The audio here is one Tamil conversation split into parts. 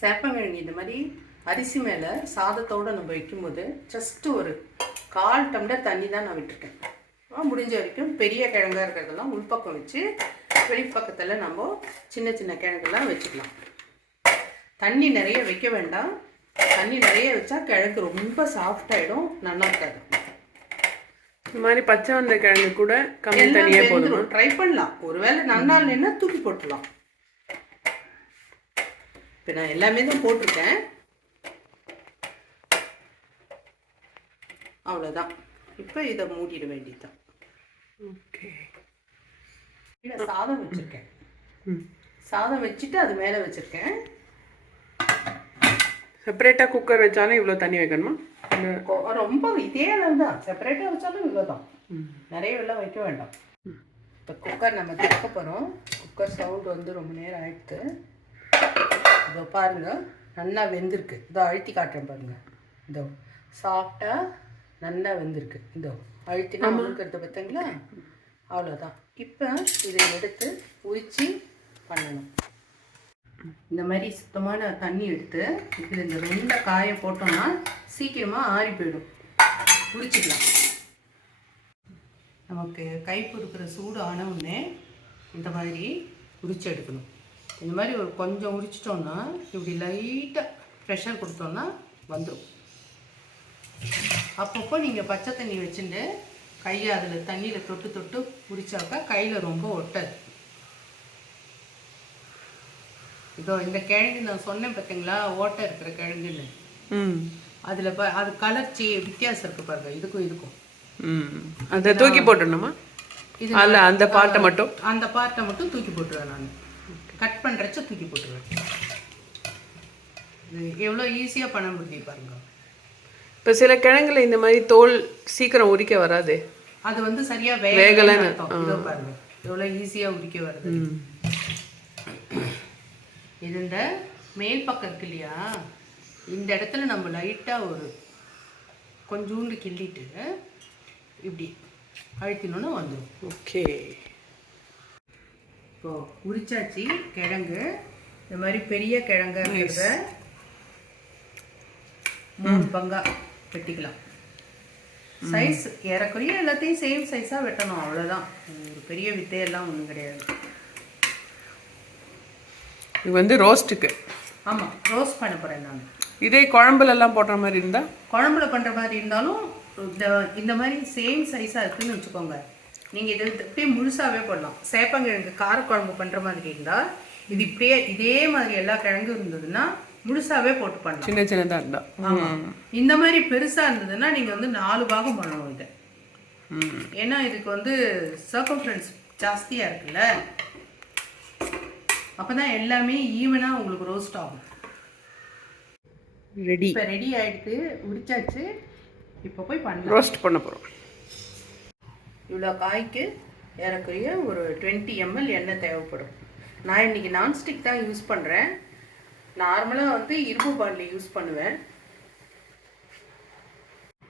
சேப்பங்கிழங்கு இந்த மாதிரி அரிசி மேலே சாதத்தோடு நம்ம வைக்கும்போது ஜஸ்ட்டு ஒரு 1/4 டம்ளர் தண்ணி தான் நான் விட்டுருக்கேன். முடிஞ்ச வரைக்கும் பெரிய கிழங்காக இருக்கிறதெல்லாம் உள்பக்கம் வச்சு வெளிப்பக்கத்தில் நம்ம சின்ன சின்ன கிழங்கெல்லாம் வச்சுக்கலாம். தண்ணி நிறைய வைக்க வேண்டாம். தண்ணி நிறைய வச்சா கிழங்கு ரொம்ப சாஃப்டாகிடும், நல்லா இருக்காது. இந்த மாதிரி பச்சை வந்த கிழங்கு கூட கம்மி தண்ணியே போதும். ட்ரை பண்ணலாம். ஒருவேளை நல்லா இல்லைன்னா தூக்கி போட்டுடலாம். இப்போ நான் எல்லாமே தான் போட்டிருக்கேன். அவ்வளோதான். இப்போ இதை மூடிட வேண்டியதுதான். ஓகே. இல்லை, சாதம் வச்சுருக்கேன். சாதம் வச்சுட்டு அது மேலே வச்சுருக்கேன். செப்பரேட்டாக குக்கர் வச்சாலும் இவ்வளோ தண்ணி வைக்கணுமா? ரொம்ப இதே அளவு தான். செப்பரேட்டாக வச்சாலும் இவ்வளோ தான். நிறைய வெள்ளம் வைக்க வேண்டாம். இப்போ குக்கர் நம்ம திறக்க போகிறோம். குக்கர் சவுண்ட் வந்து ரொம்ப நேரம் ஆயிடுத்து. இதோ பாருங்கள், நல்லா வெந்திருக்கு. இதோ அழுத்தி காட்டுறேன் பாருங்கள். இதோ சாஃப்டாக நல்லா வெந்திருக்கு. இதோ அழுத்தினா இருக்கிறத பார்த்தீங்களா? அவ்வளோதான். இப்போ இதை எடுத்து உரித்து பண்ணணும். இந்த மாதிரி சுத்தமான தண்ணி எடுத்து இதில் இந்த 2 காயை போட்டோம்னா சீக்கிரமாக ஆறி போயிடும். உரிச்சிக்கலாம். நமக்கு கை பொறுக்கிற சூடு ஆன உடனே இந்த மாதிரி உரிச்சு எடுக்கணும். இந்த மாதிரி ஒரு கொஞ்சம் உரிச்சிட்டோம்னா இப்படி லைட்டாக ப்ரெஷர் கொடுத்தோன்னா வந்துடும். அப்பப்போ நீங்கள் பச்சை தண்ணி வச்சுட்டு கையை அதில் தண்ணியில் தொட்டு தொட்டு உரிச்சாக்கா கையில் ரொம்ப ஒட்டாது. இதோ இந்த கிழங்கு நான் சொன்னேன் பார்த்தீங்களா, ஓட்டை இருக்கிற கிழங்குன்னு. அதில் அது கலர் வித்தியாசம் இருக்குது பாருங்க. இதுக்கும் அதை தூக்கி போட்டுடணுமா? இது அல்ல, அந்த பார்ட்டை மட்டும் தூக்கி போட்டுருவேன். நான் கட் பண்ணுறச்ச தூக்கி போட்டுருவேன். இது எவ்வளோ ஈஸியாக பண்ண முடியும் பாருங்க. இப்போ சில கிழங்குல இந்த மாதிரி தோல் சீக்கிரம் உரிக்க வராது. அது வந்து சரியாக வேகலைன்னு இதோ பாருங்க எவ்வளோ ஈஸியாக உரிக்க வருது. இது இந்த மேல் பக்கம் இருக்கு இல்லையா, இந்த இடத்துல நம்ம லைட்டாக ஒரு கொஞ்சோண்டு கிள்ளிட்டு இப்படி அழுத்தினோன்னு வந்துடும். ஓகே. இப்போது உரிச்சாச்சு கிழங்கு. இந்த மாதிரி பெரிய கிழங்கா இருக்கிறத 3 பங்கா வெட்டிக்கலாம். சைஸ் ஏறக்குறைய எல்லாத்தையும் சேம் சைஸாக வெட்டணும், அவ்வளோதான். ஒரு பெரிய வித்தையெல்லாம் ஒன்றும் கிடையாது. இது வந்து ரோஸ்ட்டுக்கு. ஆமாம், ரோஸ்ட் பண்ண போகிறேன் நான். இதே குழம்புலெல்லாம் போடுற மாதிரி இருந்தால், குழம்புல பண்ணுற மாதிரி இருந்தாலும் இந்த மாதிரி சேம் சைஸாக இருக்குதுன்னு வச்சுக்கோங்க. நீங்கள் இதை இப்படியே முழுசாகவே போடலாம். சேப்பங்கிழங்கு காரக்குழம்பு பண்ணுற மாதிரி இருந்தால் இது இப்படியே இதே மாதிரி எல்லா கிழங்கும் இருந்ததுன்னா முழுசாகவே போட்டு பண்ணலாம். சின்ன சின்னதாக இருந்தால். ஆமாம். இந்த மாதிரி பெருசாக இருந்ததுன்னா நீங்கள் வந்து 4 பாகம் பண்ணணும் இதை. ஏன்னா இதுக்கு வந்து சர்க்கம்ஃபரன்ஸ் ஜாஸ்தியாக இருக்குல்ல, அப்போ தான் எல்லாமே ஈவனாக உங்களுக்கு ரோஸ்ட் ஆகும். ரெடி. இப்போ ரெடி ஆகிடுது, உரிச்சாச்சு. இப்போ போய் பண்ணலாம். ரோஸ்ட் பண்ண போகிறோம். இவ்வளோ காய்க்கு ஏறக்குறைய ஒரு 20 ml எண்ணெய் தேவைப்படும். நான் இன்றைக்கி நான்ஸ்டிக் தான் யூஸ் பண்ணுறேன். நார்மலாக வந்து இரும்பு பாண்ட்லி யூஸ் பண்ணுவேன்.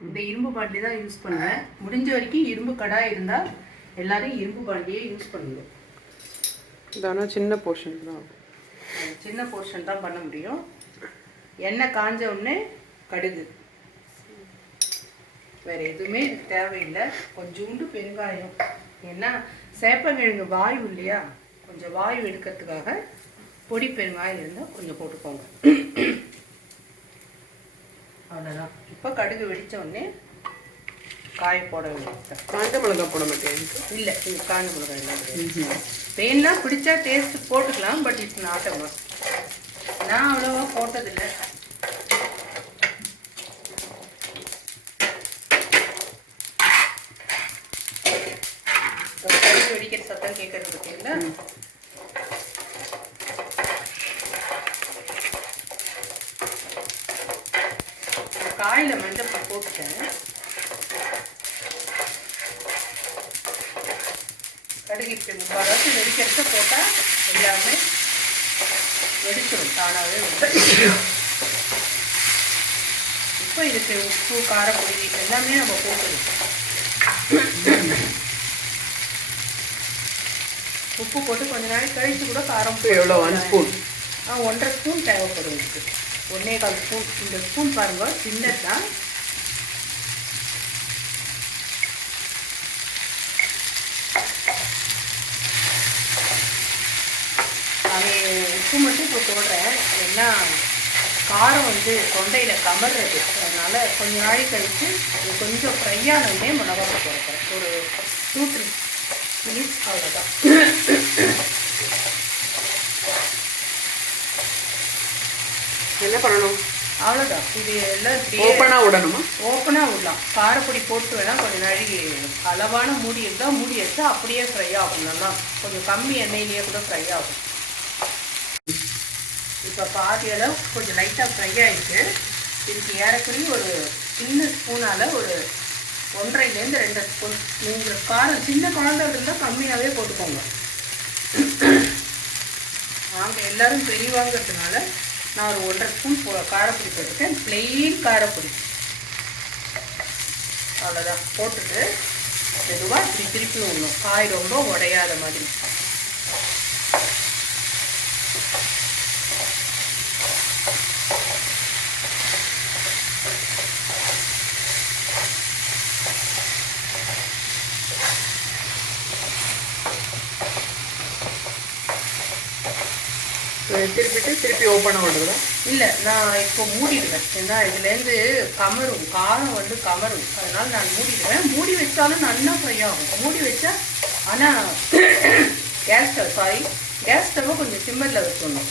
இந்த இரும்பு பாண்ட்லி தான் யூஸ் பண்ணுவேன். முடிஞ்ச வரைக்கும் இரும்பு கடாய் இருந்தால் எல்லோரும் இரும்பு பாண்ட்லியே யூஸ் பண்ணுவோம். இதானா சின்ன போர்ஷன் தான், சின்ன போர்ஷன் தான் பண்ண முடியும். எண்ணெய் காஞ்ச உடனே கடுகு, வேறு எதுவுமே தேவையில்லை. கொஞ்சோண்டு பெருங்காயம். ஏன்னா சேப்பங்கிழங்கு வாயு இல்லையா, கொஞ்சம் வாயு எடுக்கிறதுக்காக பொடி பெருங்காயம் இருந்தால் கொஞ்சம் போட்டுக்கோங்க. அவ்வளோதான். இப்போ கடுகு வெடித்த உடனே காய போட வேண்டியது. காஞ்ச மிளகாய் போட மாட்டேன். இல்லை, இது காஞ்ச மிளகாய் எல்லாம் வேணா பிடிச்சா டேஸ்ட்டு போட்டுக்கலாம். But it's not a must. நான் அவ்வளோவா போட்டதில்லை. கடுகு வெடிக்கிற சத்தம் கேட்கறது பார்த்தீங்களா? காயில் மஞ்சள் போட்டுட்டேன். கடுகு இப்படி 3/4 வெடிக்கிறத போட்டால் எல்லாமே வெடிச்சிடும், தானாகவே வெடிச்சிடும். இப்போ இதுக்கு உப்பு, காரப்பொடி எல்லாமே நம்ம போட்டுருக்கோம். உப்பு போட்டு கொஞ்ச நாளைக்கு கழித்து கூட காரம் எவ்வளோ 1 ஸ்பூன் 1.5 ஸ்பூன் தேவைப்படும் இதுக்கு. 1.25 ஸ்பூன். இந்த ஸ்பூன் பாருங்க சின்னதான். நான் உப்பு மட்டும் இப்போ போடுறேன், ஏன்னா காரம் வந்து தொண்டையில் கமர்றது. அதனால் கொஞ்ச நாளைக்கு கழித்து இது கொஞ்சம் ஃப்ரை ஆனதுமே மிளகாய் போடுறேன். ஒரு 2-3 மினிட்ஸ் அவ்வளோதான். என்ன பண்ணணும்? அவ்வளோதான். இது எல்லாம் ஓப்பனாக விடணுமா? ஓப்பனாக விடலாம். காரப்பொடி போட்டு வேணால் கொஞ்சம் நாளைக்கு அளவான மூடி இருந்தால் மூடி வச்சா அப்படியே ஃப்ரை ஆகும். நல்லா கொஞ்சம் கம்மி எண்ணெயிலேயே கூட ஃப்ரை ஆகும். இப்போ பாதி அளவு கொஞ்சம் லைட்டாக ஃப்ரை ஆகிட்டு இதுக்கு ஏறக்குறைய ஒரு சின்ன ஸ்பூனால் ஒரு 1.5லேருந்து 2 ஸ்பூன். நீங்கள் காரம் சின்ன குழந்தை இருந்தால் கம்மியாகவே போட்டுக்கோங்க. நாங்கள் எல்லோரும் பெரியவாங்கிறதுனால நான் ஒரு 1.5 ஸ்பூன் காரப்பொடி போட்டுருக்கேன். ப்ளெயின் காரப்பொடி. அவ்வளோதான். போட்டுட்டு மெதுவாக இப்படி திருப்பி விடணும், காய் ரொம்ப உடையாத மாதிரி. திருப்பி ஓப்பனாக விடுறதா? இல்லை, நான் இப்போ மூடிடுவேன். ஏன்னா இதுலேருந்து கமரும், காரம் வந்து கமரும். அதனால் நான் மூடிடுவேன். மூடி வச்சாலும் நல்லா ஃப்ரை ஆகும். மூடி வச்சா ஆனால் கேஸ் ஸ்டவ்வை கொஞ்சம் சிம்மரில் வச்சிடணும்.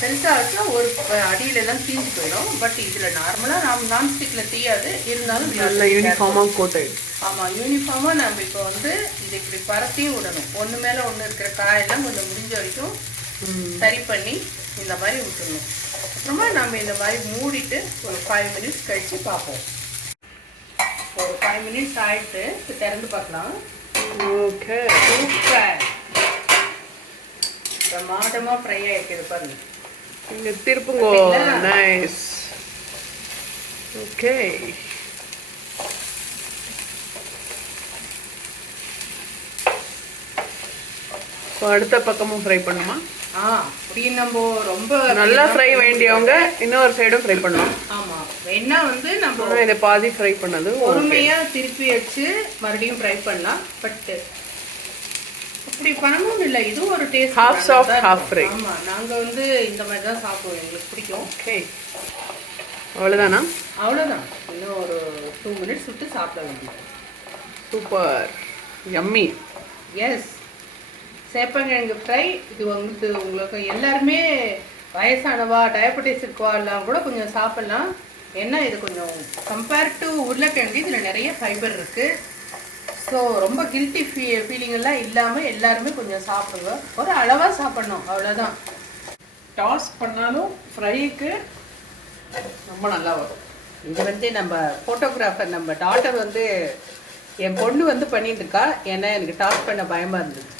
பெருசாக வச்சா ஒரு அடியில் தான் தீஞ்சு போயிடும். பட் இதில் நார்மலாக நான்ஸ்டிக்கில் தீயாது, இருந்தாலும் நல்லா யூனிஃபார்மாக கோட் ஆகிடும். ஆமாம், யூனிஃபார்மாக நம்ம இப்போ வந்து இதை இப்படி பரத்தியும் விடணும். ஒன்று மேலே ஒன்று இருக்கிற காயெல்லாம் கொஞ்சம் முடிஞ்ச வரைக்கும் சரி பண்ணி இந்த மாதிரி விட்டுடணும். அப்புறமா நம்ம இந்த மாதிரி மூடிட்டு ஒரு 5 மினிட்ஸ் கழித்து பார்ப்போம். ஒரு 5 மினிட்ஸ் ஆகிட்டு இப்போ திறந்து பார்க்கலாம். Okay, super. பிரமாதமாக ஃப்ரை ஆகிருக்குது பாருங்க. நீங்கள் திருப்புங்கோ. நைஸ். ஓகே, இப்போ அடுத்த பக்கமும் ஃப்ரை பண்ணுமா? அப்படி நம்ம ரொம்ப நல்லா ஃப்ரை வேண்டியவங்க இன்னொரு சைடும் ஃப்ரை பண்ணலாம். ஆமாம், வேணா வந்து நம்ம இதை பாதி ஃப்ரை பண்ணது பொறுமையாக திருப்பி வச்சு மறுபடியும் ஃப்ரை பண்ணலாம். பட் அப்படி பண்ணணும் இல்லை, இதுவும் ஒரு taste. Half soft half fry. ஆமாம், நாங்கள் வந்து இந்த மாதிரி தான் சாப்பிடுவோம், எங்களுக்கு பிடிக்கும். ஓகே, அவ்வளோதானா? அவ்வளோதான். இன்னும் ஒரு 2 மினிட்ஸ் விட்டு சாப்பிட வேண்டியது. Super, yummy. எஸ், சேப்பங்கிழங்கு ஃப்ரை. இது வந்து உங்களுக்கு எல்லாருமே வயசானவா, டயபெட்டிஸ் இருக்கவா எல்லாம் கூட கொஞ்சம் சாப்பிட்லாம். ஏன்னா இது கொஞ்சம் கம்பேர் டு உருளைக்கிழங்கு இதில் நிறைய ஃபைபர் இருக்குது. ஸோ ரொம்ப கில்ட்டி ஃபீலிங்கெல்லாம் இல்லாமல் எல்லாருமே கொஞ்சம் சாப்பிடுங்க. ஒரு அளவாக சாப்பிட்ணும், அவ்வளோதான். டாஸ் பண்ணாலும் ஃப்ரைக்கு ரொம்ப நல்லா வரும். இது வந்து நம்ம ஃபோட்டோகிராஃபர், நம்ம டாட்டர் வந்து என் பொண்ணு வந்து பண்ணிட்டு இருக்கா. ஏன்னா எனக்கு டாஸ் பண்ண பயமாக இருந்தது.